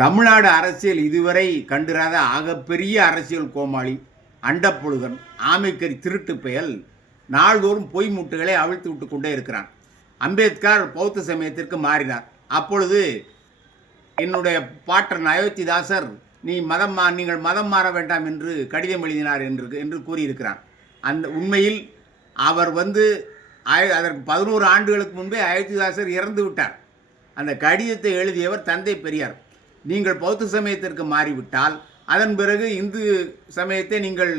தமிழ்நாடு அரசியல் இதுவரை கண்டிராத ஆகப்பெரிய அரசியல் கோமாளி அண்டப்புழுகன் ஆமைக்கறி திருட்டு பெயல் நாள்தோறும் பொய் மூட்டுகளை அவிழ்த்து விட்டு கொண்டே இருக்கிறான். அம்பேத்கர் பௌத்த சமயத்திற்கு மாறினார். அப்பொழுது என்னுடைய பாட்டன் அயோத்திதாசர் நீங்கள் மதம் மாற வேண்டாம் என்று கடிதம் எழுதினார் என்று கூறியிருக்கிறான். அந்த உண்மையில் அவர் அதற்கு 11 ஆண்டுகளுக்கு முன்பே அயோத்திதாசர் இறந்து விட்டார். அந்த கடிதத்தை எழுதியவர் தந்தை பெரியார். நீங்கள் பௌத்த சமயத்திற்கு மாறிவிட்டால் அதன் பிறகு இந்து சமயத்தை நீங்கள்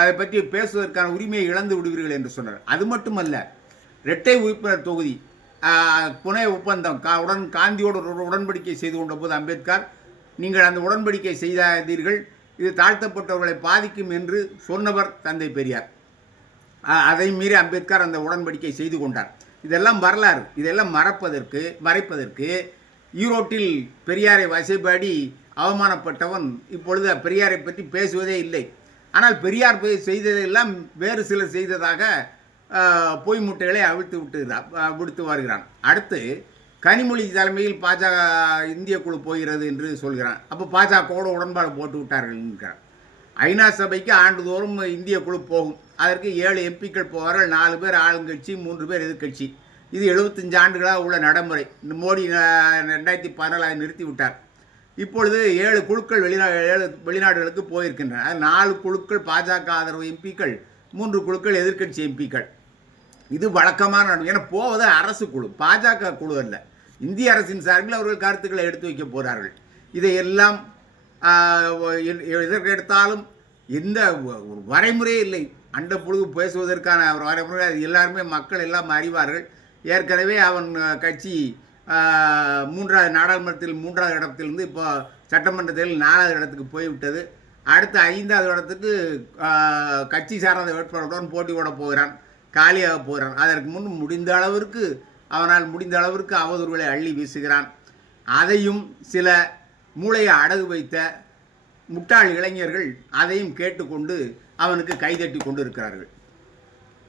அதை பற்றி பேசுவதற்கான உரிமையை இழந்து விடுவீர்கள் என்று சொன்னார். அது மட்டுமல்ல, இரட்டை உறுப்பினர் தொகுதி புனே ஒப்பந்தம் காந்தியோடு ஒரு உடன்படிக்கை செய்து கொண்ட போது அம்பேத்கர், நீங்கள் அந்த உடன்படிக்கை செய்தாதீர்கள், இது தாழ்த்தப்பட்டவர்களை பாதிக்கும் என்று சொன்னவர் தந்தை பெரியார். அதை மீறி அம்பேத்கர் அந்த உடன்படிக்கை செய்து கொண்டார். இதெல்லாம் வரலாறு. இதெல்லாம் மறைப்பதற்கு ஈரோட்டில் பெரியாரை வசைபாடி அவமானப்பட்டவன் இப்பொழுது பெரியாரை பற்றி பேசுவதே இல்லை. ஆனால் பெரியார் செய்ததெல்லாம் வேறு சிலர் செய்ததாக பொய் முட்டைகளை விடுத்து வருகிறான். அடுத்து கனிமொழி தலைமையில் பாஜக இந்திய குழு போகிறது என்று சொல்கிறான். அப்போ பாஜகவோட உடன்பாடு போட்டு விட்டார்கள் என்கிறார். ஐநா சபைக்கு ஆண்டுதோறும் இந்திய குழு போகும். அதற்கு 7 எம்பிக்கள் போவார்கள். 4 பேர் ஆளுங்கட்சி, 3 பேர் எதிர்கட்சி. இது 75 ஆண்டுகளாக உள்ள நடைமுறை. மோடி 2014 நிறுத்தி விட்டார். இப்பொழுது 7 குழுக்கள் வெளிநாடுகளுக்கு போயிருக்கின்றன. 4 குழுக்கள் பாஜக ஆதரவு எம்பிக்கள், 3 குழுக்கள் எதிர்கட்சி எம்பிக்கள். இது வழக்கமான நடக்கும். ஏன்னா போவது அரசு குழு, பாஜக குழு அல்ல. இந்திய அரசின் சார்பில் அவர்கள் கருத்துக்களை எடுத்து வைக்க போகிறார்கள். இதையெல்லாம் எதற்கு எடுத்தாலும் எந்த ஒரு வரைமுறையே இல்லை. அண்ட புழுகு பேசுவதற்கான ஒரு வரைமுறை அது எல்லாருமே மக்கள் எல்லாம் அறிவார்கள். ஏற்கனவே அவன் கட்சி 3வது நாடாளுமன்றத்தில் 3வது இடத்திலிருந்து இப்போ சட்டமன்றத்தில் 4வது இடத்துக்கு போய்விட்டது. அடுத்த 5வது இடத்துக்கு கட்சி சாராத வேட்பாளருடன் போட்டி போட போகிறான், காலியாக போகிறான். அதற்கு முன் அவனால் முடிந்த அளவிற்கு அவதூறுகளை அள்ளி வீசுகிறான். அதையும் சில மூளையை அடகு வைத்த முட்டாள் இளைஞர்கள் அதையும் கேட்டுக்கொண்டு அவனுக்கு கைதட்டி கொண்டு இருக்கிறார்கள்.